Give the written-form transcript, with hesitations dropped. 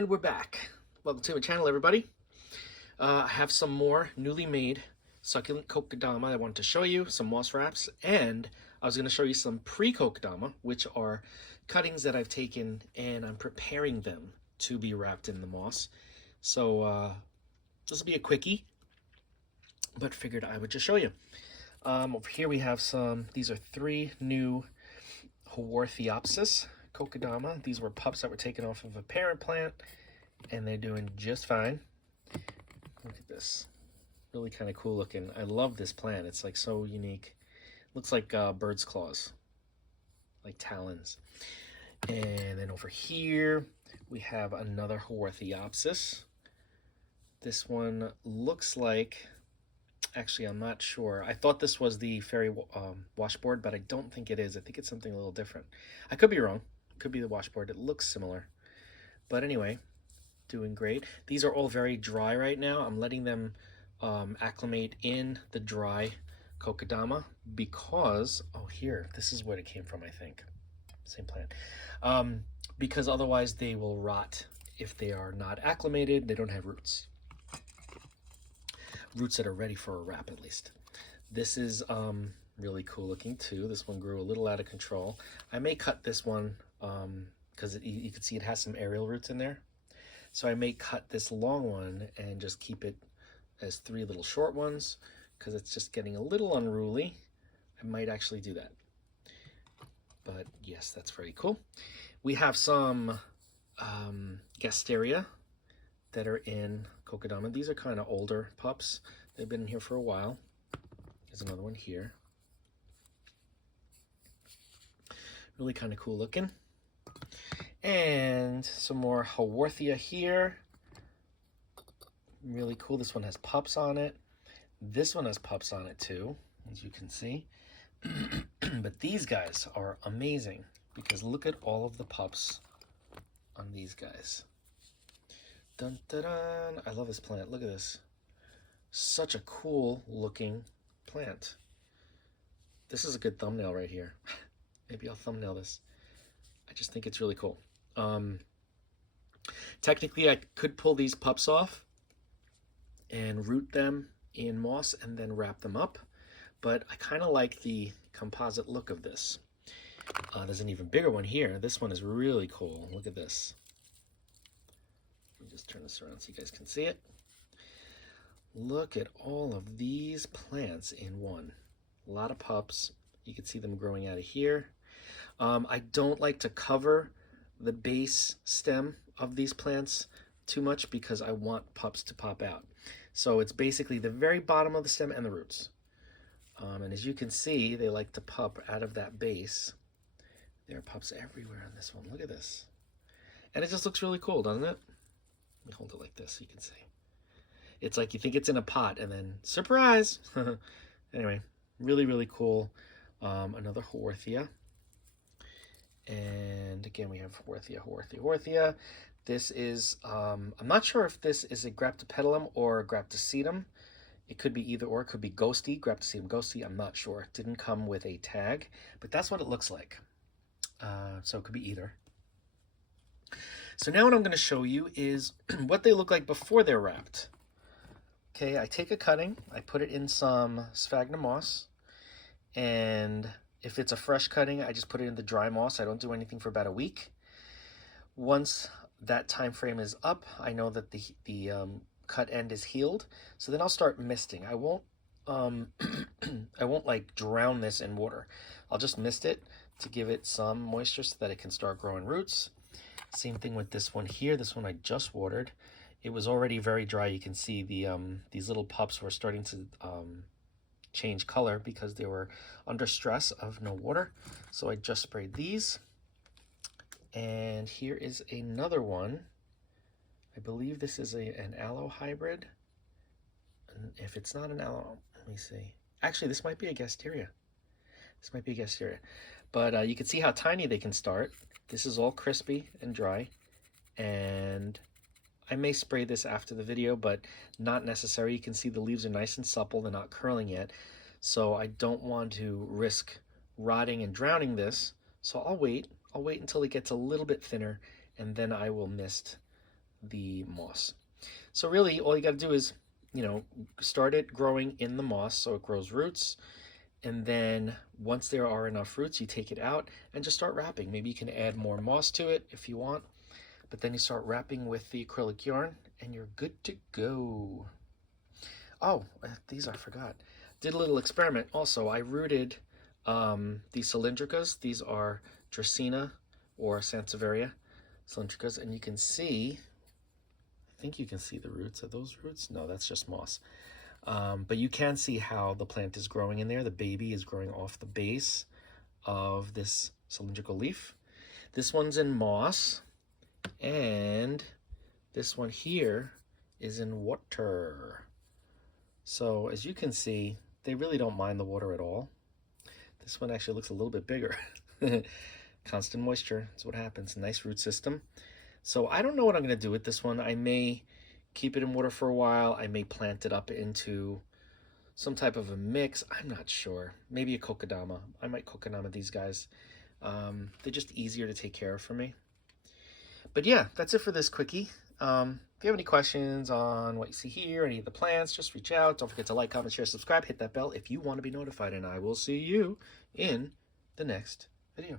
And we're back. Welcome to my channel, everybody. I have some more newly made succulent Kokedama I wanted to show you, some moss wraps, and I was going to show you some pre-Kokedama, which are cuttings that I've taken and I'm preparing them to be wrapped in the moss. So this will be a quickie, but figured I would just show you. Over here we have these are 3 new Haworthiopsis Kokedama. These were pups that were taken off of a parent plant, and they're doing just fine. Look at this. Really kind of cool looking. I love this plant. It's like so unique. Looks like bird's claws, like talons. And then over here, we have another Haworthiopsis. This one looks like, actually, I'm not sure. I thought this was the fairy washboard, but I don't think it is. I think it's something a little different. I could be wrong. It could be the washboard. It looks similar. But anyway, doing great. These are all very dry right now. I'm letting them acclimate in the dry Kokedama because, oh, here, this is where it came from, I think. Same plant. Because otherwise they will rot if they are not acclimated. They don't have roots. Roots that are ready for a wrap, at least. This is really cool looking too. This one grew a little out of control. I may cut this one because you can see it has some aerial roots in there. So I may cut this long one and just keep it as 3 little short ones because it's just getting a little unruly. I might actually do that. But yes, that's very cool. We have some Gasteria that are in Kokedama. These are kind of older pups. They've been in here for a while. There's another one here. Really kind of cool looking. And some more Haworthia here. Really cool. This one has pups on it. This one has pups on it too, as you can see. But these guys are amazing because look at all of the pups on these guys. Dun, dun, dun. I love this plant. Look at this. Such a cool looking plant. This is a good thumbnail right here. Maybe I'll thumbnail this. I just think it's really cool. Technically, I could pull these pups off and root them in moss and then wrap them up, but I kind of like the composite look of this. There's an even bigger one here. This one is really cool. Look at this. Let me just turn this around so you guys can see it. Look at all of these plants in one. A lot of pups. You can see them growing out of here. I don't like to cover the base stem of these plants too much because I want pups to pop out. So it's basically the very bottom of the stem and the roots. And as you can see, they like to pup out of that base. There are pups everywhere on this one. Look at this. And it just looks really cool, doesn't it? Let me hold it like this so you can see. It's like you think it's in a pot and then surprise! Anyway, really, really cool. Another Haworthia. And again, we have Haworthia. This is, I'm not sure if this is a Graptopetalum or a Graptosetum. It could be either or. It could be ghosty, Graptosetum ghosty. I'm not sure. It didn't come with a tag, but that's what it looks like. So it could be either. So now what I'm going to show you is what they look like before they're wrapped. Okay, I take a cutting, I put it in some sphagnum moss, and if it's a fresh cutting, I just put it in the dry moss. I don't do anything for about a week. Once that time frame is up, I know that the cut end is healed, so then I'll start misting. I won't I won't like drown this in water. I'll just mist it to give it some moisture so that it can start growing roots. Same thing with this one here. This one I just watered. It was already very dry. You can see the these little pups were starting to change color because they were under stress of no water. So I just sprayed these. And here is another one. I believe this is an aloe hybrid. And if it's not an aloe, let me see. Actually, this might be a Gasteria. This might be a Gasteria. But you can see how tiny they can start. This is all crispy and dry. And I may spray this after the video, but not necessary. You can see the leaves are nice and supple. They're not curling yet. So I don't want to risk rotting and drowning this. So I'll wait until it gets a little bit thinner, and then I will mist the moss. So really all you got to do is, you know, start it growing in the moss so it grows roots. And then once there are enough roots, you take it out and just start wrapping. Maybe you can add more moss to it if you want. But then you start wrapping with the acrylic yarn and you're good to go. Oh, these I forgot. Did a little experiment also. I rooted these cylindricas. These are Dracaena or Sansevieria cylindricas. And you can see, I think you can see the roots. Are those roots? No, that's just moss. But you can see how the plant is growing in there. The baby is growing off the base of this cylindrical leaf. This one's in moss. And this one here is in water. So as you can see, they really don't mind the water at all. This one actually looks a little bit bigger. Constant moisture is what happens. Nice root system. So I don't know what I'm going to do with this one. I may keep it in water for a while. I may plant it up into some type of a mix. I'm not sure. Maybe a Kokedama. I might Kokedama these guys. They're just easier to take care of for me. But yeah, that's it for this quickie. If you have any questions on what you see here, any of the plants, just reach out. Don't forget to like, comment, share, subscribe, hit that bell if you want to be notified, and I will see you in the next video.